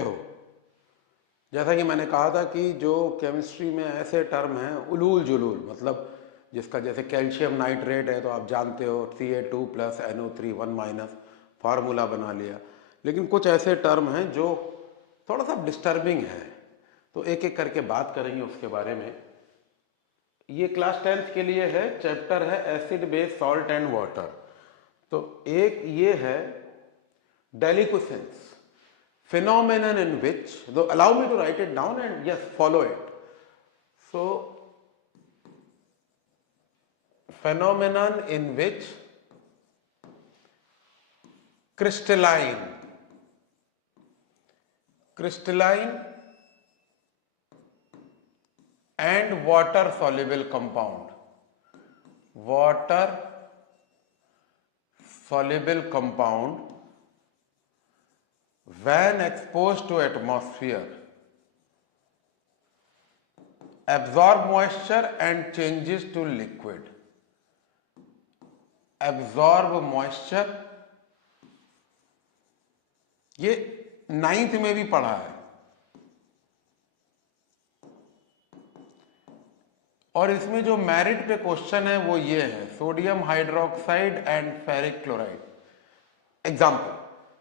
हो। जैसा कि मैंने कहा था कि जो केमिस्ट्री में ऐसे टर्म हैं उलूल जुलूल, मतलब जिसका जैसे कैल्शियम नाइट्रेट है तो आप जानते हो Ca2 plus NO3 1 minus, formula बना लिया। लेकिन कुछ ऐसे टर्म हैं जो थोड़ा सा डिस्टर्बिंग है, तो एक एक करके बात करेंगे उसके बारे में। ये क्लास 10th के लिए है, चैप्टर है acid base salt and water. तो एक ये है deliquescence, phenomenon in which, though allow me to write it down and yes, follow it. So, phenomenon in which crystalline and water soluble compound, water soluble compound when exposed to atmosphere absorb moisture and changes to liquid. Absorb moisture, ये 9th में भी पढ़ा है और इसमें जो merit पे question है वो ये है, sodium hydroxide and ferric chloride. Example,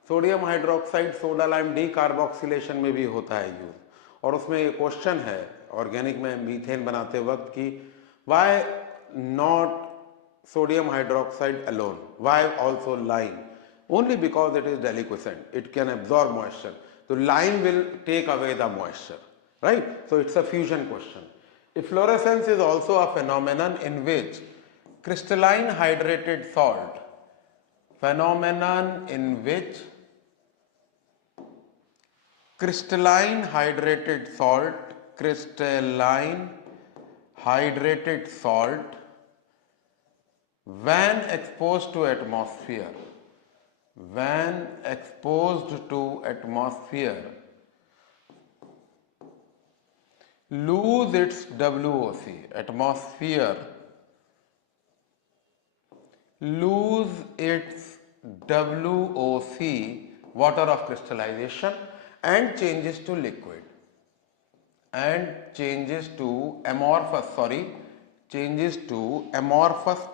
sodium hydroxide soda lime D carboxylation में भी होता है यूज, और उसमें ये क्वेश्चन है ऑर्गेनिक में मीथेन बनाते वक्त कि why not sodium hydroxide alone, why also lime? Only because it is deliquescent, it can absorb moisture, so lime will take away the moisture, right? So it's a fusion question. Efflorescence is also a phenomenon in which crystalline hydrated salt, phenomenon in which crystalline hydrated salt when exposed to atmosphere lose its WOC, atmosphere lose its WOC, water of crystallization, and changes to liquid and changes to amorphous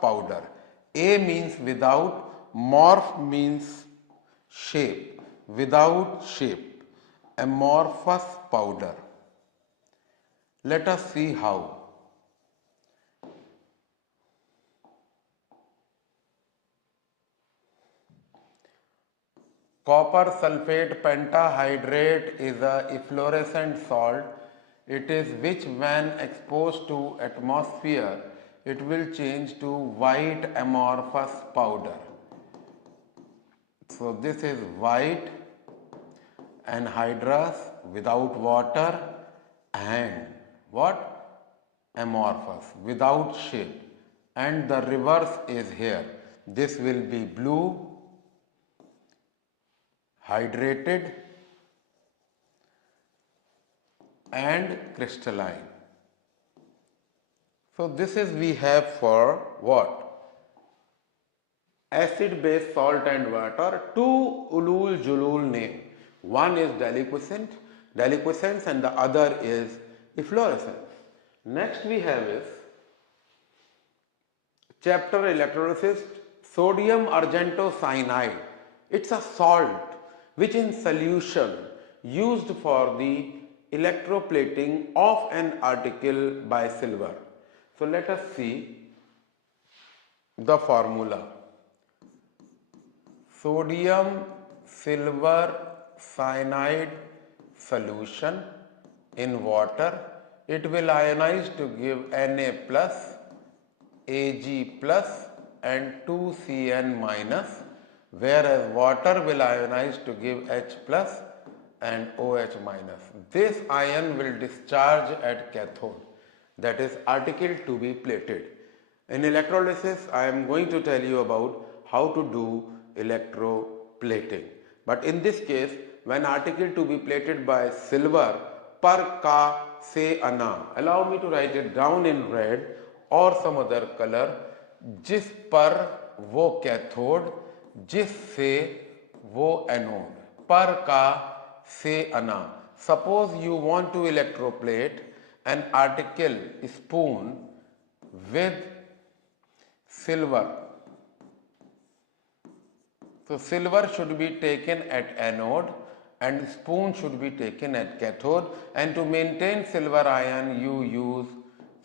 powder. A means without, morph means shape, without shape, amorphous powder. Let us see how. Copper sulfate pentahydrate is a efflorescent salt. It is which when exposed to atmosphere it will change to white amorphous powder. So this is white anhydrous without water and what? Amorphous without shape, and the reverse is here. This will be blue hydrated and crystalline. So this is we have for what? Acid base salt and water, two ulul julul name. One is deliquescence and the other is efflorescence. Next we have is chapter electrolysis, sodium argentocyanide. It's a salt which in solution used for the electroplating of an article by silver. So let us see the formula. Sodium silver cyanide solution in water, it will ionize to give Na plus, Ag plus and 2Cn minus, whereas water will ionize to give H plus and OH minus. This ion will discharge at cathode, that is article to be plated. In electrolysis, I am going to tell you about how to do electroplating. But in this case, when article to be plated by silver, par ka se ana, allow me to write it down in red or some other color, जिस पर वो cathode, जिससे वो anode, पर का say a noun. Suppose you want to electroplate an article spoon with silver. So silver should be taken at anode and spoon should be taken at cathode, and to maintain silver ion you use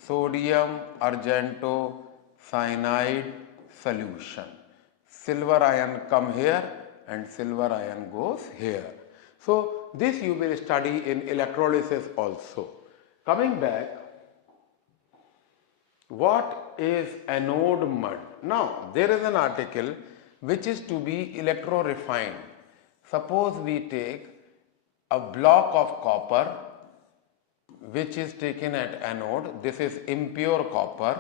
sodium argentocyanide solution. Silver ion come here and silver ion goes here. So this you will study in electrolysis also. Coming back, what is anode mud? Now there is an article which is to be electro refined. Suppose we take a block of copper which is taken at anode. This is impure copper,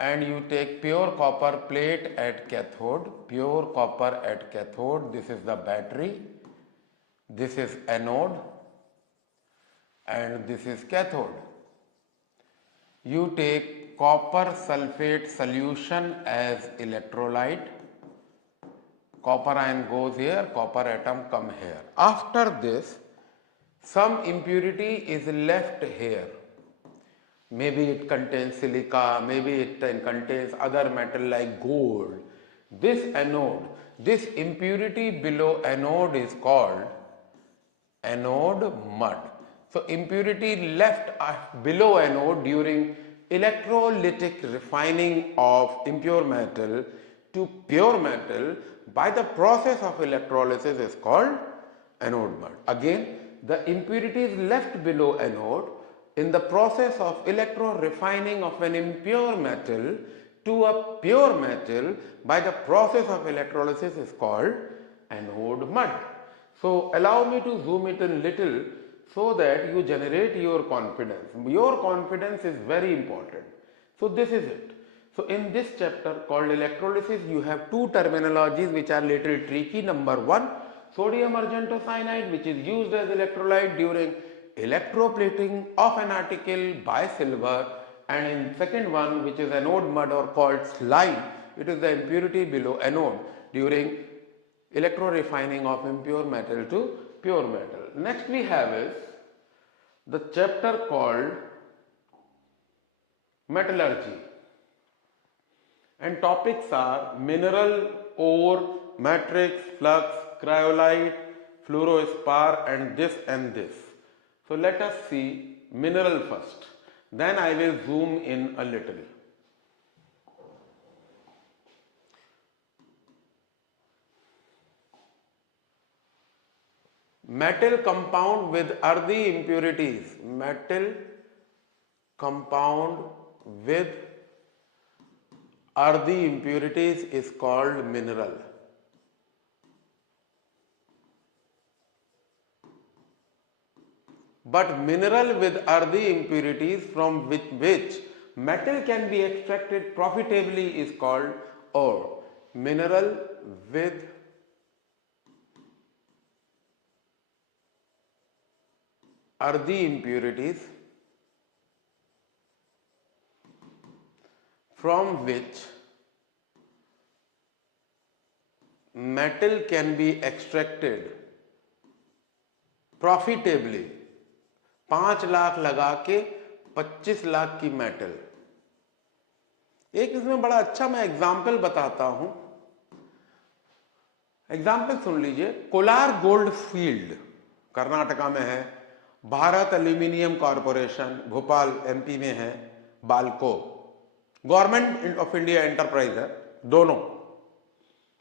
and you take pure copper plate at cathode. Pure copper at cathode. This is the battery. This is anode and this is cathode. You take copper sulfate solution as electrolyte. Copper ion goes here, copper atom come here. After this, some impurity is left here. Maybe it contains silica, maybe it contains other metal like gold. This anode, this impurity below anode is called anode mud. So impurity left below anode during electrolytic refining of impure metal to pure metal by the process of electrolysis is called anode mud. Again, the impurities left below anode in the process of electro refining of an impure metal to a pure metal by the process of electrolysis is called anode mud. So allow me to zoom it in little so that you generate your confidence. Your confidence is very important. So this is it. So in this chapter called electrolysis, you have two terminologies which are little tricky. Number one, sodium argentocyanide, which is used as electrolyte during electroplating of an article by silver, and in second one, which is anode mud or called slime, it is the impurity below anode during electro refining of impure metal to pure metal. Next we have is the chapter called metallurgy, and topics are mineral, ore, matrix, flux, cryolite, fluorospar, and this and this. So let us see mineral first, then I will zoom in a little. Metal compound with earthy impurities. Metal compound with earthy impurities is called mineral. But mineral with earthy impurities from which metal can be extracted profitably is called ore. Mineral with earthy impurities from which metal can be extracted profitably. 5 lakh लगा के 25 लाख की metal. एक इसमें बड़ा अच्छा मैं example बताता हूं, एग्जाम्पल सुन लीजिए। कोलार गोल्ड फील्ड कर्नाटका में है, Bharat aluminium corporation Bhopal MP में है, Balco government of India enterprise है, दोनों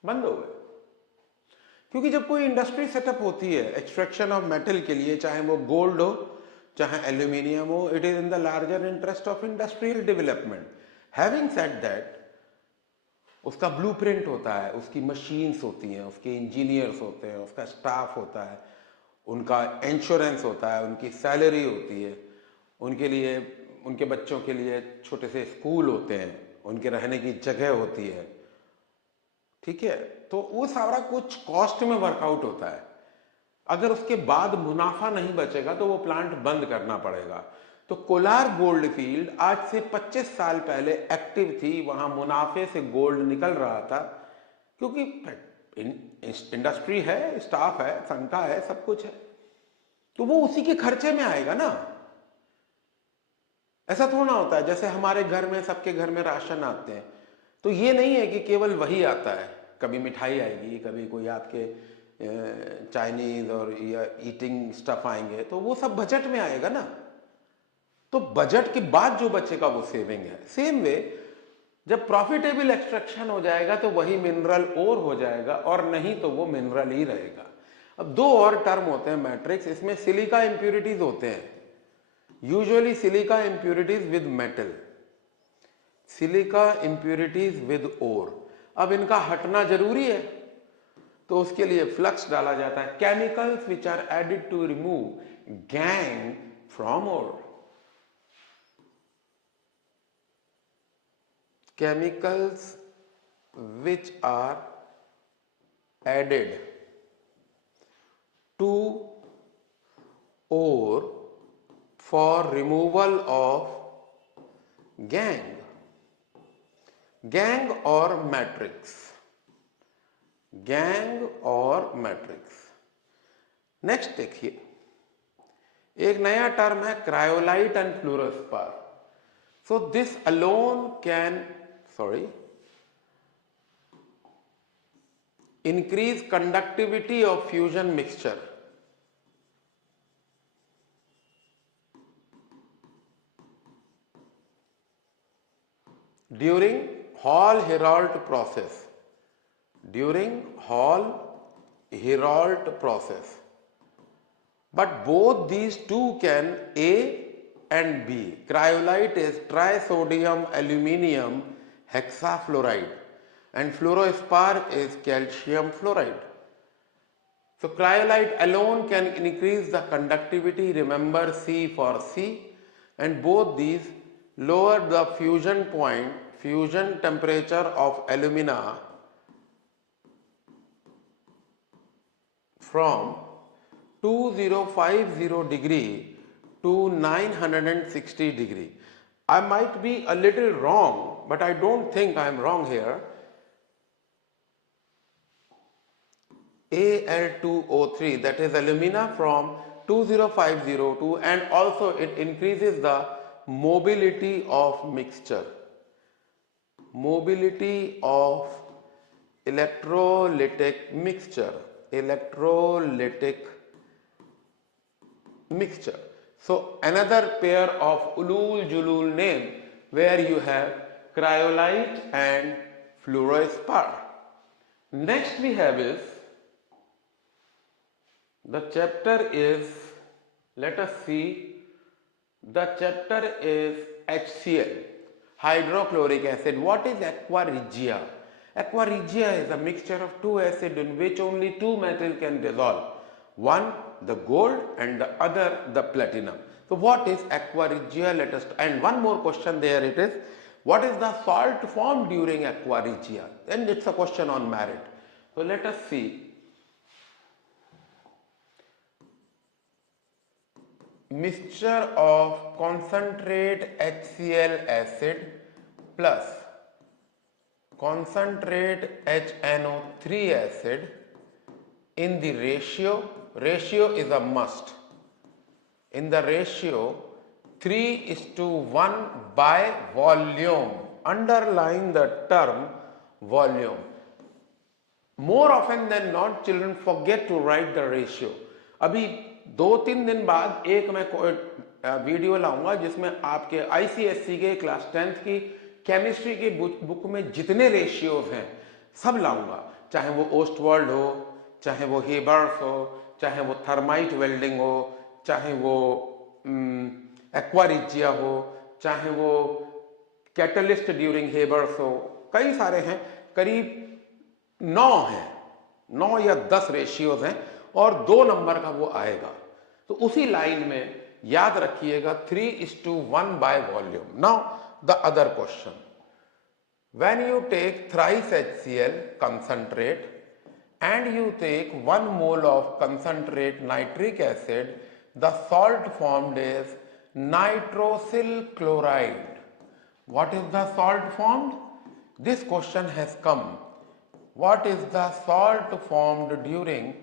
बंद हो गए। क्योंकि जब कोई इंडस्ट्री सेटअप होती है एक्सट्रैक्शन ऑफ मेटल के लिए, चाहे वो गोल्ड हो चाहे एल्यूमिनियम हो, it is in the larger interest of industrial development. Having said that, उसका ब्लूप्रिंट होता है, उसकी मशीन्स होती हैं, उसके इंजीनियर्स होते हैं, उसका स्टाफ होता है, उनका इंश्योरेंस होता है, उनकी सैलरी होती है, उनके लिए उनके बच्चों के लिए छोटे से स्कूल होते हैं, उनके रहने की जगह होती है, ठीक है। तो वो सारा कुछ कॉस्ट में वर्कआउट होता है। अगर उसके बाद मुनाफा नहीं बचेगा तो वो प्लांट बंद करना पड़ेगा। तो कोलार गोल्ड फील्ड आज से 25 साल पहले एक्टिव थी, वहां मुनाफे से गोल्ड निकल रहा था, क्योंकि इंडस्ट्री है, स्टाफ है, संख्या है, सब कुछ है, तो वो उसी के खर्चे में आएगा ना। ऐसा थोड़ा होता है जैसे हमारे घर में, सबके घर में राशन आते हैं, तो ये नहीं है कि केवल वही आता है। कभी मिठाई आएगी, कभी कोई आपके चाइनीज और या ईटिंग स्टफ आएंगे, तो वो सब बजट में आएगा ना। तो बजट के बाद जो बचेगा वो सेविंग है। सेम वे जब प्रॉफिटेबल एक्सट्रैक्शन हो जाएगा तो वही मिनरल और हो जाएगा, और नहीं तो वो मिनरल ही रहेगा। अब दो और टर्म होते हैं मैट्रिक्स, इसमें सिलिका इंप्यूरिटीज होते हैं, usually silica impurities with metal, silica impurities with ore. अब इनका हटना जरूरी है, तो उसके लिए फ्लक्स डाला जाता है, chemicals which are added to remove gangue from ore. Chemicals which are added to ore for removal of gangue, gangue or matrix, gangue और मैट्रिक्स। नेक्स्ट देखिए, एक नया टर्म है cryolite and fluorspar. So this alone can increase conductivity of fusion mixture. During Hall-Héroult process. During Hall-Héroult process. But both these two can A and B. Cryolite is trisodium aluminium hexafluoride and fluorospar is calcium fluoride. So cryolite alone can increase the conductivity, remember C for C, and both these lower the fusion point, fusion temperature of alumina from 2050 degree to 960 degree. I might be a little wrong, but I don't think I am wrong here. Al2O3, that is alumina from 2050 to, and also it increases the mobility of mixture, mobility of electrolytic mixture, electrolytic mixture. So another pair of ulul julul name where you have cryolite and fluorospar. Next we have is, the chapter is, let us see, the chapter is HCl, hydrochloric acid. What is aqua regia? Aqua regia is a mixture of two acids in which only two metals can dissolve. One the gold and the other the platinum. So what is aqua regia? Let us, and one more question there it is, what is the salt formed during aqua regia? And it's a question on merit. So let us see. Mixture of concentrate HCl acid plus concentrate HNO3 acid in the ratio is a must, in the ratio 3:1 by volume. Underline the term volume. More often than not children forget to write the ratio. अभी 2-3 दिन बाद एक मैं video लाऊंगा जिसमें आपके ICSE के class 10th की केमिस्ट्री की बुक में जितने रेशियोज हैं सब लाऊंगा, चाहे वो ओस्टवर्ल्ड हो, चाहे वो हेबर्स हो, चाहे वो थर्माइट वेल्डिंग हो, चाहे वो एक्वा रिजिया हो, चाहे वो कैटलिस्ट ड्यूरिंग हेबर्स हो, कई सारे हैं, करीब 9 हैं, 9 या 10 रेशियोज हैं और 2 नंबर का वो आएगा। तो उसी लाइन में याद रखिएगा 3:1 by volume. Now the other question, when you take thrice HCl concentrate and you take 1 mole of concentrate nitric acid, the salt formed is nitrosyl chloride. What is the salt formed? This question has come. What is the salt formed during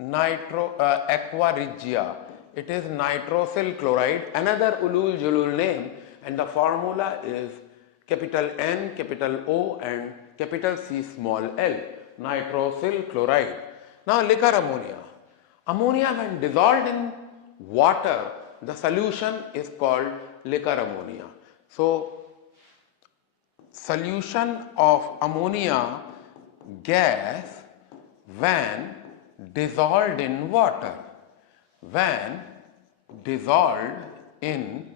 aqua regia? It is nitrosyl chloride, another ulul julul name, and the formula is capital N, capital O and capital C small l, nitrosyl chloride. Now liquor ammonia. Ammonia when dissolved in water, the solution is called liquor ammonia. So solution of ammonia gas when dissolved in water. When dissolved in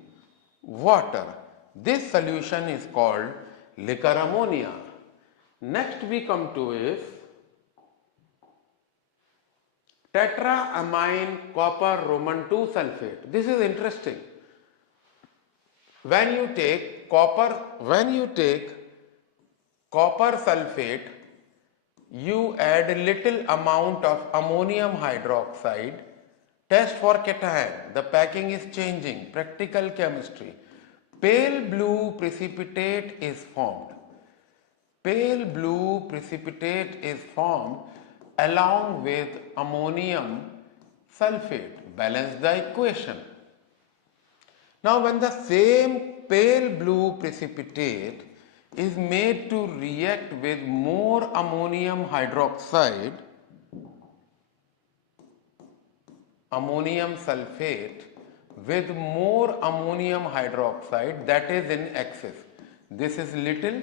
water, this solution is called liquor ammonia. Next we come to is tetraamine copper Roman 2 sulfate. This is interesting. When you take copper sulfate, you add a little amount of ammonium hydroxide. Test for cation. The packing is changing. Practical chemistry. Pale blue precipitate is formed. Pale blue precipitate is formed along with ammonium sulfate. Balance the equation. Now when the same pale blue precipitate is made to react with more ammonium hydroxide, ammonium sulfate with more ammonium hydroxide, that is in excess. This is little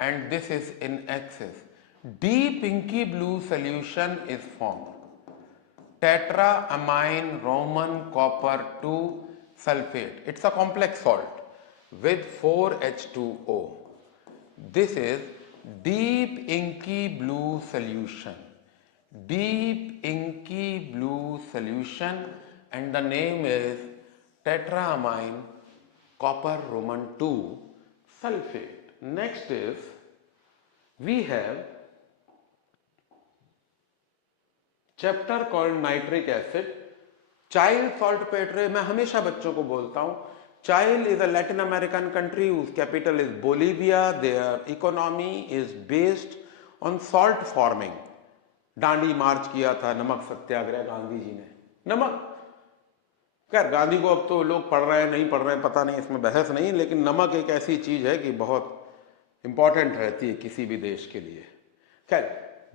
and this is in excess. Deep inky blue solution is formed. Tetraamine Roman copper 2 sulfate. It's a complex salt with 4H2O. This is deep inky blue solution. Deep inky blue solution, and the name is tetraamine copper Roman 2 sulfate. Next is we have chapter called nitric acid. Chile saltpetre, मैं हमेशा बच्चों को बोलता हूँ, Chile is a Latin American country whose capital is Bolivia. Their economy is based on salt farming. डांडी मार्च किया था, नमक सत्याग्रह गांधी जी ने, नमक, खैर गांधी को अब तो लोग पढ़ रहे हैं नहीं पढ़ रहे हैं पता नहीं, इसमें बहस नहीं, लेकिन नमक एक ऐसी चीज है कि बहुत इंपॉर्टेंट रहती है किसी भी देश के लिए। खैर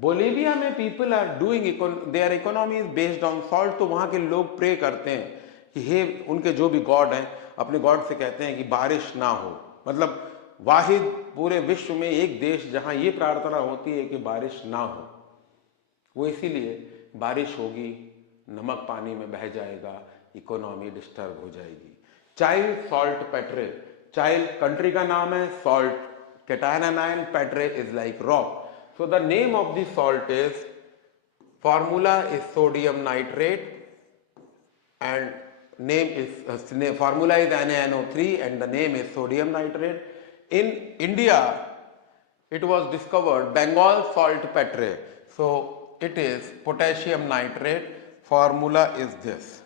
बोलीविया में people are doing, their economy is based on salt. तो वहां के लोग प्रे करते हैं कि हे, उनके जो भी गॉड हैं अपने गॉड से कहते हैं कि बारिश ना हो। मतलब वाहिद पूरे विश्व में एक देश जहां ये प्रार्थना होती है कि बारिश ना हो, वो इसीलिए बारिश होगी, नमक पानी में बह जाएगा, इकोनॉमी डिस्टर्ब हो जाएगी। चाइल सॉल्ट पेट्रे, चाइल कंट्री का नाम है, salt cation anion, Petre is like rock. So the name of the salt is, formula is sodium nitrate and name is formula is NaNO3 and the name is sodium nitrate. In India it was discovered Bengal saltpetre, so it is potassium nitrate. Formula is this.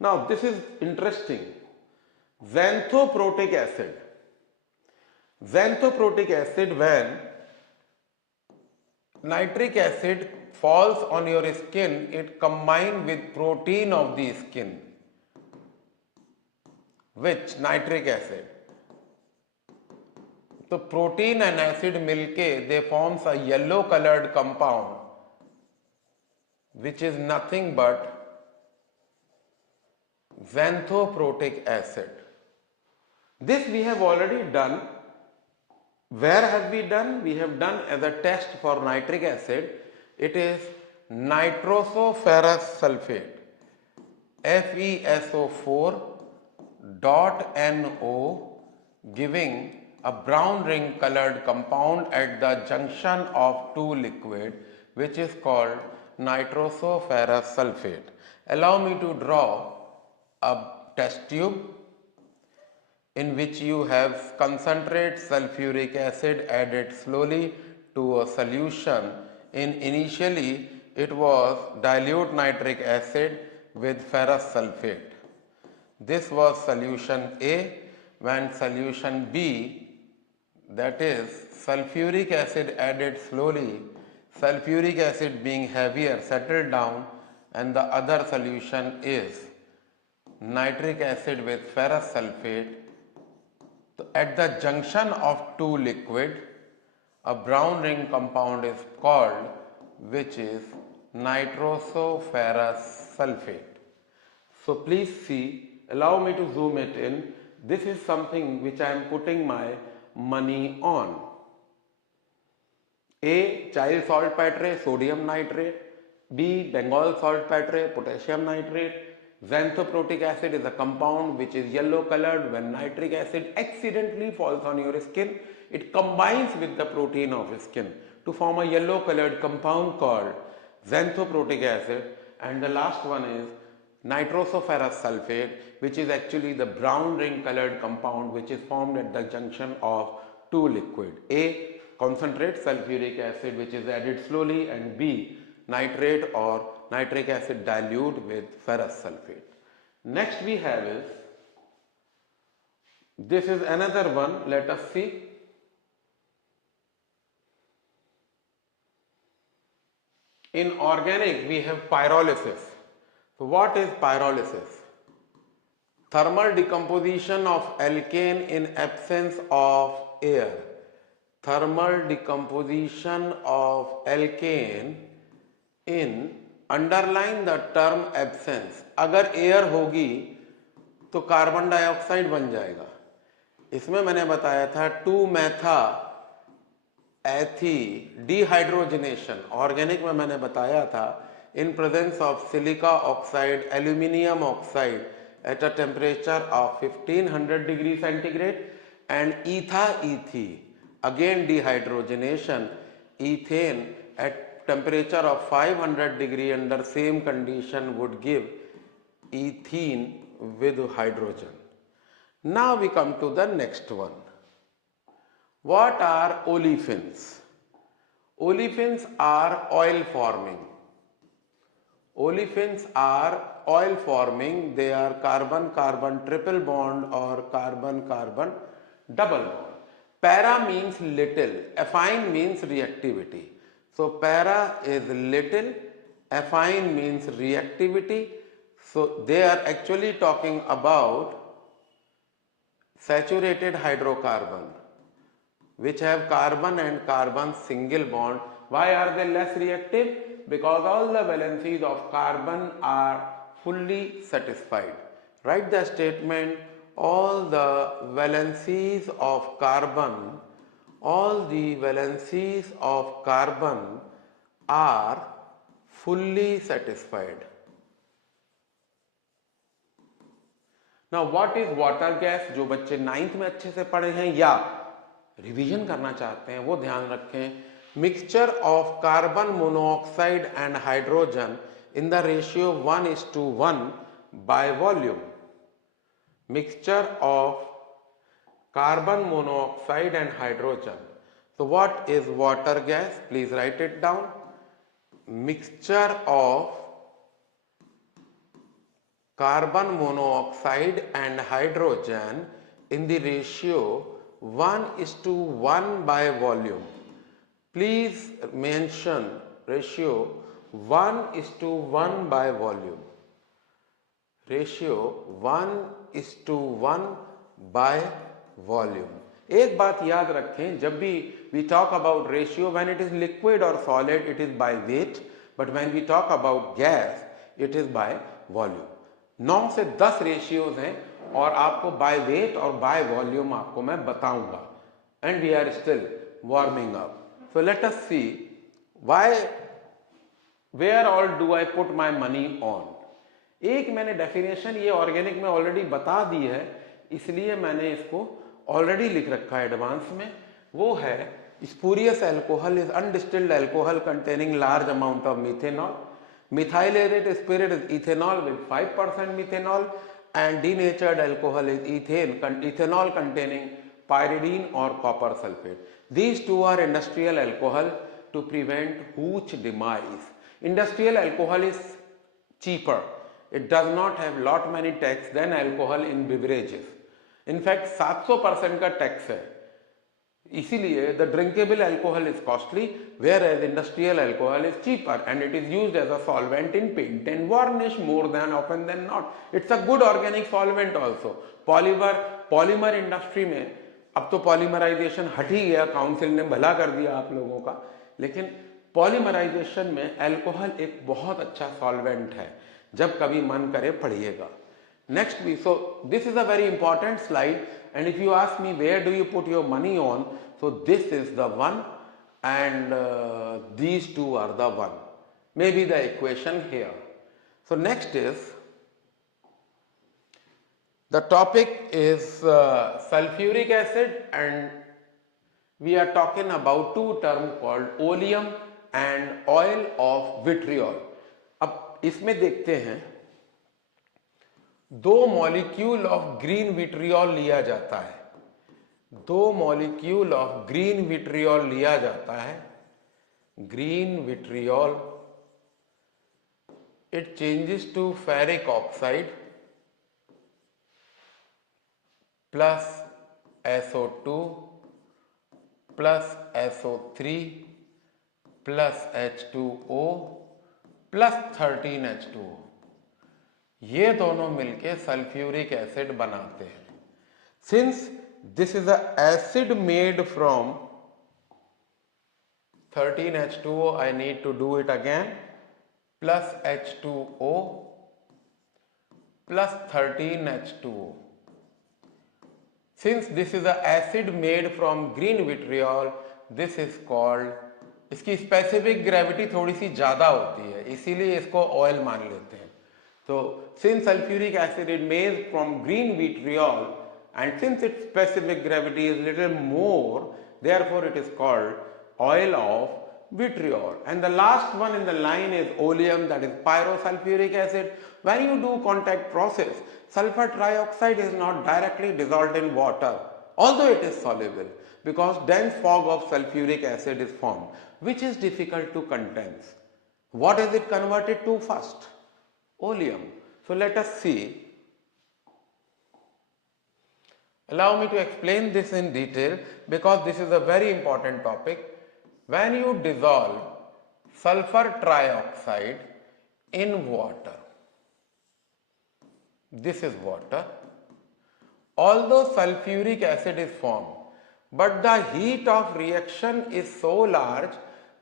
Now this is interesting. Xanthoprotic acid. Xanthoprotic acid, when nitric acid falls on your skin, it combines with protein of the skin, which nitric acid. तो protein and acid मिलके they forms a yellow colored compound which is nothing but xanthoprotic acid. This we have already done. Where have we done? We have done as a test for nitric acid. It is nitrosoferrous sulfate, FeSO4.NO, giving a brown ring colored compound at the junction of two liquid, which is called nitrosoferrous sulfate. Allow me to draw a test tube in which you have concentrate sulfuric acid added slowly to a solution. Initially it was dilute nitric acid with ferrous sulfate. This was solution A. When solution B, that is sulfuric acid added slowly, sulfuric acid being heavier settled down and the other solution is nitric acid with ferrous sulfate. So at the junction of two liquid, a brown ring compound is called, which is nitrosoferrous sulfate. So please see, allow me to zoom it in. This is something which I am putting my money on. A. Child saltpetre, sodium nitrate. B. Bengal saltpetre, potassium nitrate. Xanthoprotic acid is a compound which is yellow colored. When nitric acid accidentally falls on your skin, it combines with the protein of skin to form a yellow colored compound called xanthoprotic acid. And the last one is nitrosoferrous sulfate, which is actually the brown ring colored compound which is formed at the junction of two liquid. A. Concentrate sulfuric acid which is added slowly, and B. Nitrate or nitric acid dilute with ferrous sulfate. Next we have is, this is another one, let us see. In organic we have pyrolysis. So what is pyrolysis? Thermal decomposition of alkane in absence of air. Thermal decomposition of alkane in, underline the term absence. अगर air होगी तो carbon dioxide बन जाएगा. इसमें मैंने बताया था 2-metha एथी डिहाइड्रोजनेशन. ऑर्गेनिक में मैंने बताया था in presence of silica oxide, aluminium oxide at a temperature of 1500 degrees centigrade, and ether-ethy, again dehydrogenation, ethane at temperature of 500 degree under same condition would give ethene with hydrogen. Now we come to the next one. What are olefins? Olefins are oil forming. Olefins are oil forming. They are carbon-carbon triple bond or carbon-carbon double bond. Para means little, affine means reactivity. So para is little, affine means reactivity. So they are actually talking about saturated hydrocarbon which have carbon and carbon single bond. Why are they less reactive? Because all the valencies of carbon are fully satisfied. Write the statement, all the valencies of carbon, all the valencies of carbon are fully satisfied. Now what is water gas? जो बच्चे 9th में अच्छे से पढ़े हैं या revision करना चाहते हैं वो ध्यान रखें. Mixture of carbon monoxide and hydrogen in the ratio 1:1 by volume. Mixture of carbon monoxide and hydrogen. So what is water gas? Please write it down. Mixture of carbon monoxide and hydrogen in the ratio 1:1 by volume. Please mention ratio 1:1 by volume. Ratio 1:1 by volume. एक बात याद रखें, जब भी we talk about ratio, when it is liquid or solid it is by weight, but when we talk about gas it is by volume. 9 से 10 ratios हैं और आपको बाय वेट और बाय वॉल्यूम आपको मैं बताऊंगा. And we are still warming up. So let us see why, where all do I put my money on. एक मैंने डेफिनेशन ये ऑर्गेनिक में ऑलरेडी बता दी है, इसलिए मैंने इसको ऑलरेडी लिख रखा है एडवांस में. वो है spurious alcohol is undistilled alcohol containing large amount of methanol. Methylated spirit is ethanol with 5% methanol, and denatured alcohol is ethanol containing pyridine or copper sulfate. These two are industrial alcohol to prevent hooch demise. Industrial alcohol is cheaper. It does not have lot many tax than alcohol in beverages. In fact 700% का tax है. इसीलिए the drinkable alcohol is costly whereas industrial alcohol is cheaper and it is used as a solvent in paint and varnish more than often than not. It's a good organic solvent also. Polymer industry में अब तो polymerisation हट ही गया, council ने भला कर दिया आप लोगों का, लेकिन पॉलीमराइजेशन में अल्कोहल एक बहुत अच्छा सॉल्वेंट है. जब कभी मन करे पढ़िएगा. Next we, so this is a very important slide, and if you ask me where do you put your money on, so this is the one and these two are the one, maybe the equation here. So next is, the topic is sulfuric acid, and we are talking about two terms called oleum and oil of vitriol. अब इसमें देखते हैं, दो molecule of green vitriol लिया जाता है. दो molecule of green vitriol लिया जाता है. Green vitriol, it changes to ferric oxide plus SO2 plus SO3 plus H2O plus 13H2O. ये दोनों मिलके सल्फ्यूरिक एसिड बनाते हैं. Since this is a acid made from 13H2O, I need to do it again, plus H2O plus 13H2O. Since this is an acid made from green vitriol, this is called, इसकी specific gravity थोड़ी सी ज्यादा होती है, इसीलिए इसको oil मान लेते हैं. So since sulfuric acid is made from green vitriol and since its specific gravity is little more, therefore it is called oil of vitriol. And the last one in the line is oleum, that is pyrosulfuric acid. When you do contact process, sulfur trioxide is not directly dissolved in water, although it is soluble, because dense fog of sulfuric acid is formed, which is difficult to condense. What is it converted to first? Oleum. So let us see. Allow me to explain this in detail because this is a very important topic. When you dissolve sulfur trioxide in water, this is water, although sulfuric acid is formed, but the heat of reaction is so large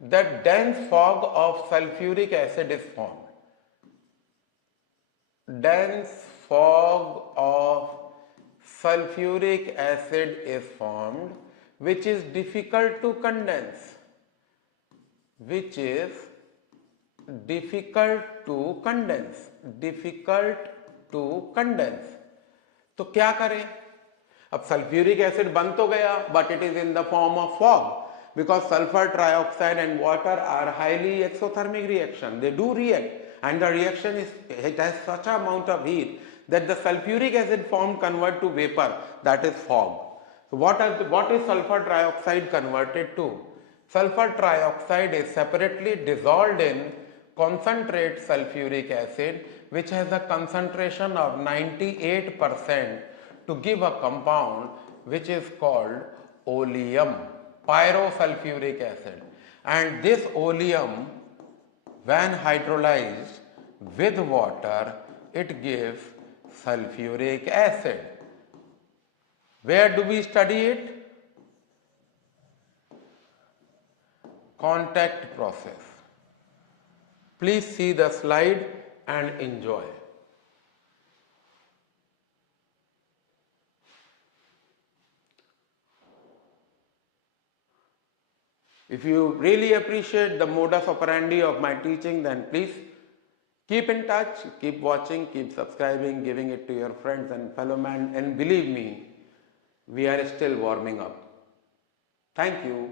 that dense fog of sulfuric acid is formed. Dense fog of sulfuric acid is formed, which is difficult to condense. Difficult to condense. तो क्या करें? अब sulphuric acid बन तो गया, but it is in the form of fog, because sulfur trioxide and water are highly exothermic reaction. They do react. And the reaction it has such amount of heat that the sulfuric acid formed convert to vapor, that is fog. So what is sulfur trioxide converted to? Sulfur trioxide is separately dissolved in concentrate sulfuric acid, which has a concentration of 98% to give a compound which is called oleum, pyrosulfuric acid. And this oleum, when hydrolyzed with water, it gives sulfuric acid. Where do we study it? Contact process. Please see the slide and enjoy. If you really appreciate the modus operandi of my teaching, then please keep in touch, keep watching, keep subscribing, giving it to your friends and fellow man, and believe me, we are still warming up. Thank you.